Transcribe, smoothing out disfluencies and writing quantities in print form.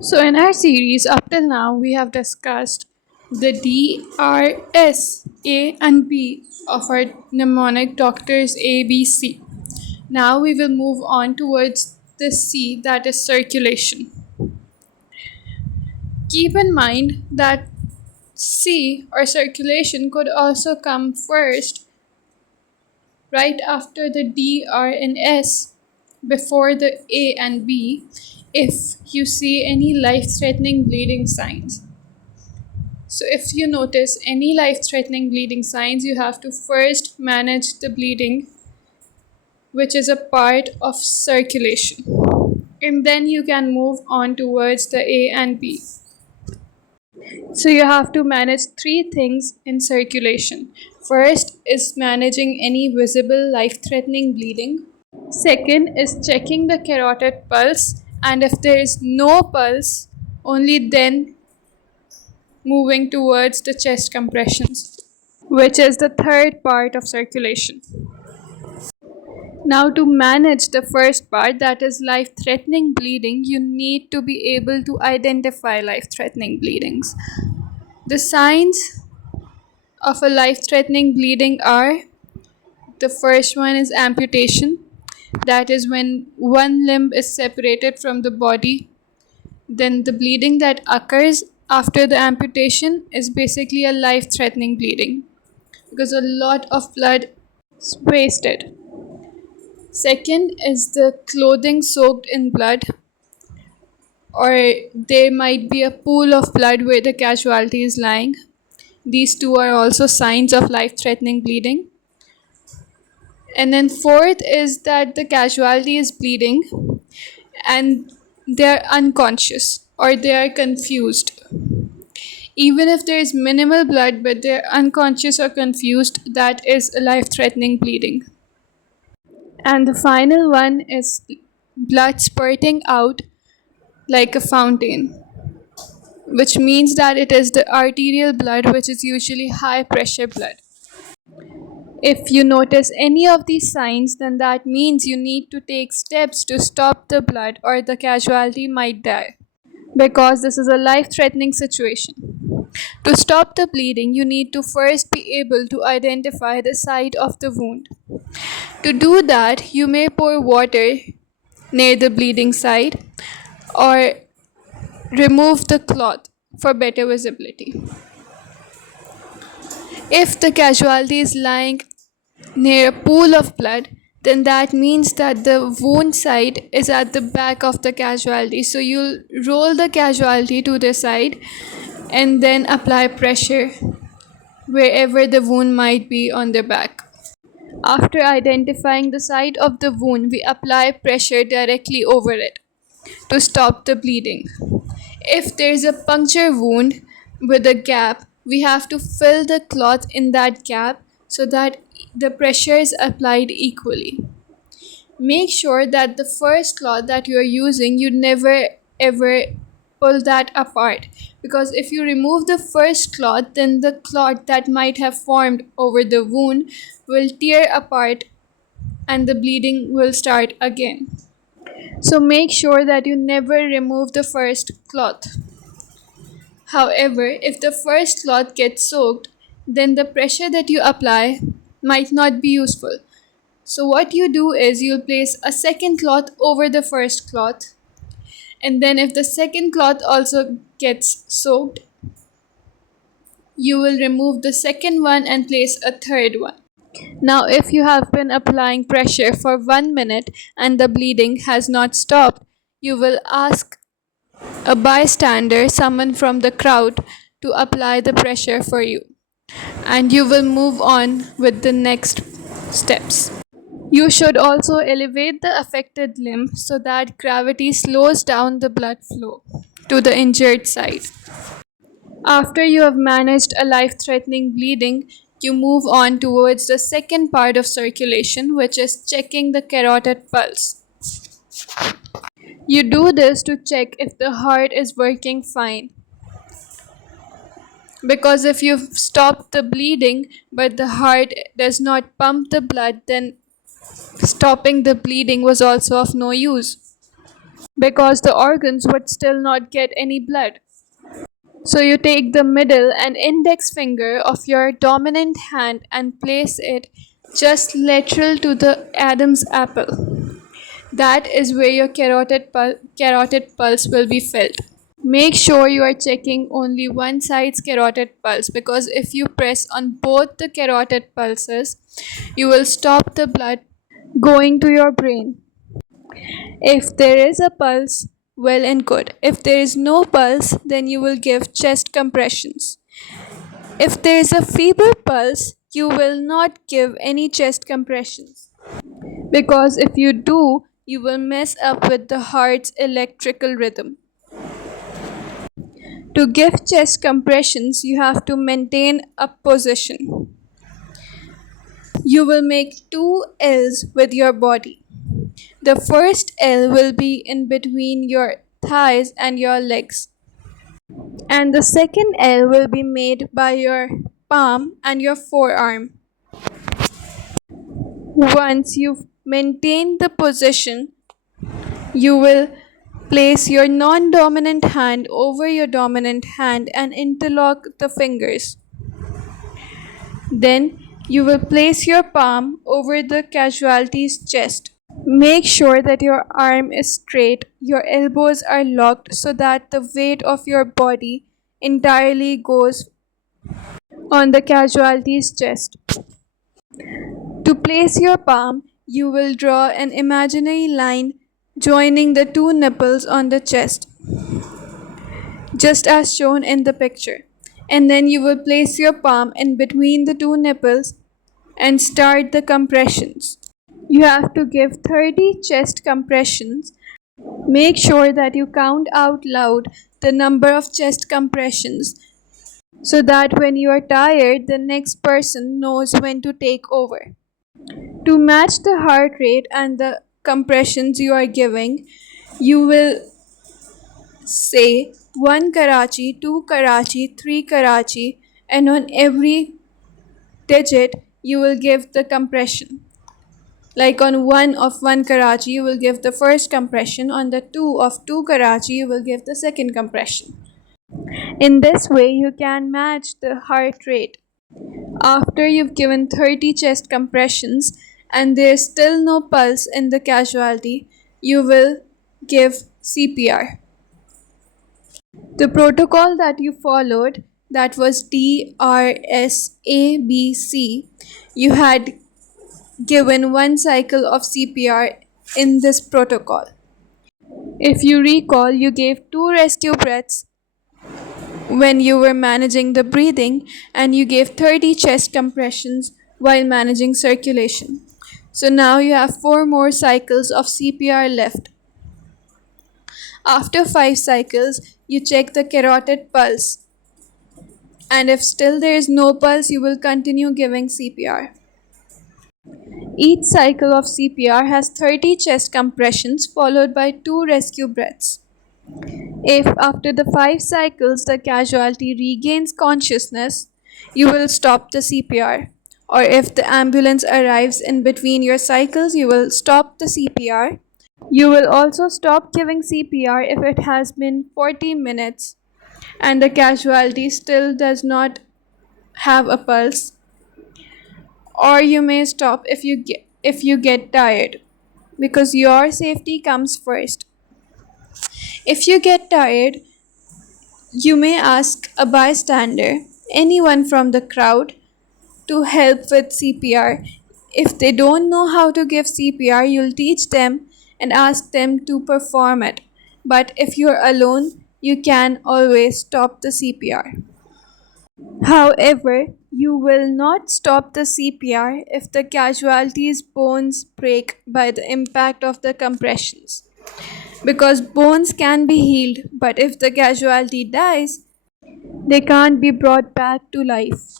So, in our series, up till now, we have discussed the D, R, S, A, and B of our mnemonic doctors A, B, C. Now, we will move on towards the C, that is circulation. Keep in mind that C or circulation could also come first, right after the D, R, and S, before the A and B, if you see any life threatening bleeding signs. So, if you notice any life threatening bleeding signs, you have to first manage the bleeding, which is a part of circulation. And then you can move on towards the A and B. So, you have to manage three things in circulation. First is managing any visible life threatening bleeding. Second is checking the carotid pulse, and if there is no pulse, only then moving towards the chest compressions, which is the third part of circulation. Now, to manage the first part, that is life threatening bleeding, you need to be able to identify life threatening bleedings. The signs of a life threatening bleeding are: the first one is amputation, that is when one limb is separated from the body. Then, the bleeding that occurs after the amputation is basically a life threatening bleeding because a lot of blood is wasted. Second is the clothing soaked in blood, or there might be a pool of blood where the casualty is lying. These two are also signs of life threatening bleeding. And then, fourth is that the casualty is bleeding and they're unconscious or they are confused. Even if there is minimal blood but they're unconscious or confused, that is a life threatening bleeding. And the final one is blood spurting out like a fountain, which means that it is the arterial blood, which is usually high pressure blood. If you notice any of these signs, then that means you need to take steps to stop the blood or the casualty might die, because this is a life threatening situation. To stop the bleeding, you need to first be able to identify the site of the wound. To do that, you may pour water near the bleeding site or remove the cloth for better visibility. If the casualty is lying near a pool of blood, then that means that the wound site is at the back of the casualty. So you'll roll the casualty to the side and then apply pressure wherever the wound might be on the back. After identifying the site of the wound, we apply pressure directly over it to stop the bleeding. If there is a puncture wound with a gap, we have to fill the cloth in that gap so that the pressure is applied equally. Make sure that the first cloth that you are using, you never ever pull that apart, because if you remove the first cloth, then the cloth that might have formed over the wound will tear apart and the bleeding will start again. So make sure that you never remove the first cloth. However, if the first cloth gets soaked, then the pressure that you apply might not be useful. So what you do is you'll place a second cloth over the first cloth, and then if the second cloth also gets soaked, you will remove the second one and place a third one. Now, if you have been applying pressure for 1 minute and the bleeding has not stopped, you will ask a bystander, someone from the crowd, to apply the pressure for you, and you will move on with the next steps. You should also elevate the affected limb so that gravity slows down the blood flow to the injured site. After you have managed a life threatening bleeding, you move on towards the second part of circulation, which is checking the carotid pulse. You do this to check if the heart is working fine. Because if you've stopped the bleeding but the heart does not pump the blood, then stopping the bleeding was also of no use. because the organs would still not get any blood. So you take the middle and index finger of your dominant hand and place it just lateral to the Adam's apple. That is where your carotid pulse will be felt. Make sure you are checking only one side's carotid pulse, because if you press on both the carotid pulses, you will stop the blood going to your brain. If there is a pulse, well and good. If there is no pulse, then you will give chest compressions. If there is a feeble pulse, you will not give any chest compressions, because if you do, you will mess up with the heart's electrical rhythm. To give chest compressions, you have to maintain a position. You will make two L's with your body. The first L will be in between your thighs and your legs, and the second L will be made by your palm and your forearm. Once you've maintained the position, you will place your non dominant hand over your dominant hand and interlock the fingers. Then you will place your palm over the casualty's chest. Make sure that your arm is straight, your elbows are locked so that the weight of your body entirely goes on the casualty's chest. To place your palm, you will draw an imaginary line joining the two nipples on the chest, just as shown in the picture. And then you will place your palm in between the two nipples and start the compressions. You have to give 30 chest compressions. Make sure that you count out loud the number of chest compressions so that when you are tired, the next person knows when to take over. To match the heart rate and the compressions you are giving, you will say 1 Karachi, 2 Karachi, 3 Karachi, and on every digit you will give the compression. Like on 1 of 1 Karachi, you will give the first compression. On the 2 of 2 Karachi, you will give the second compression. In this way, you can match the heart rate. After you've given 30 chest compressions and there's still no pulse in the casualty, you will give CPR. The protocol that you followed, that was DRSABC, you had given one cycle of CPR in this protocol. If you recall, you gave 2 rescue breaths when you were managing the breathing, and you gave 30 chest compressions while managing circulation. So now you have 4 more cycles of CPR left. After 5 cycles, you check the carotid pulse, and if still there is no pulse, you will continue giving CPR. Each cycle of CPR has 30 chest compressions followed by 2 rescue breaths. If after the 5 cycles the casualty regains consciousness, you will stop the CPR. Or if the ambulance arrives in between your cycles, you will stop the CPR. You will also stop giving CPR if it has been 40 minutes and the casualty still does not have a pulse. Or you may stop if you get tired, because your safety comes first. If you get tired, you may ask a bystander, anyone from the crowd, to help with CPR. If they don't know how to give CPR, you'll teach them and ask them to perform it. But if you're alone, you can always stop the CPR. However, you will not stop the CPR if the casualty's bones break by the impact of the compressions, because bones can be healed, but if the casualty dies, they can't be brought back to life.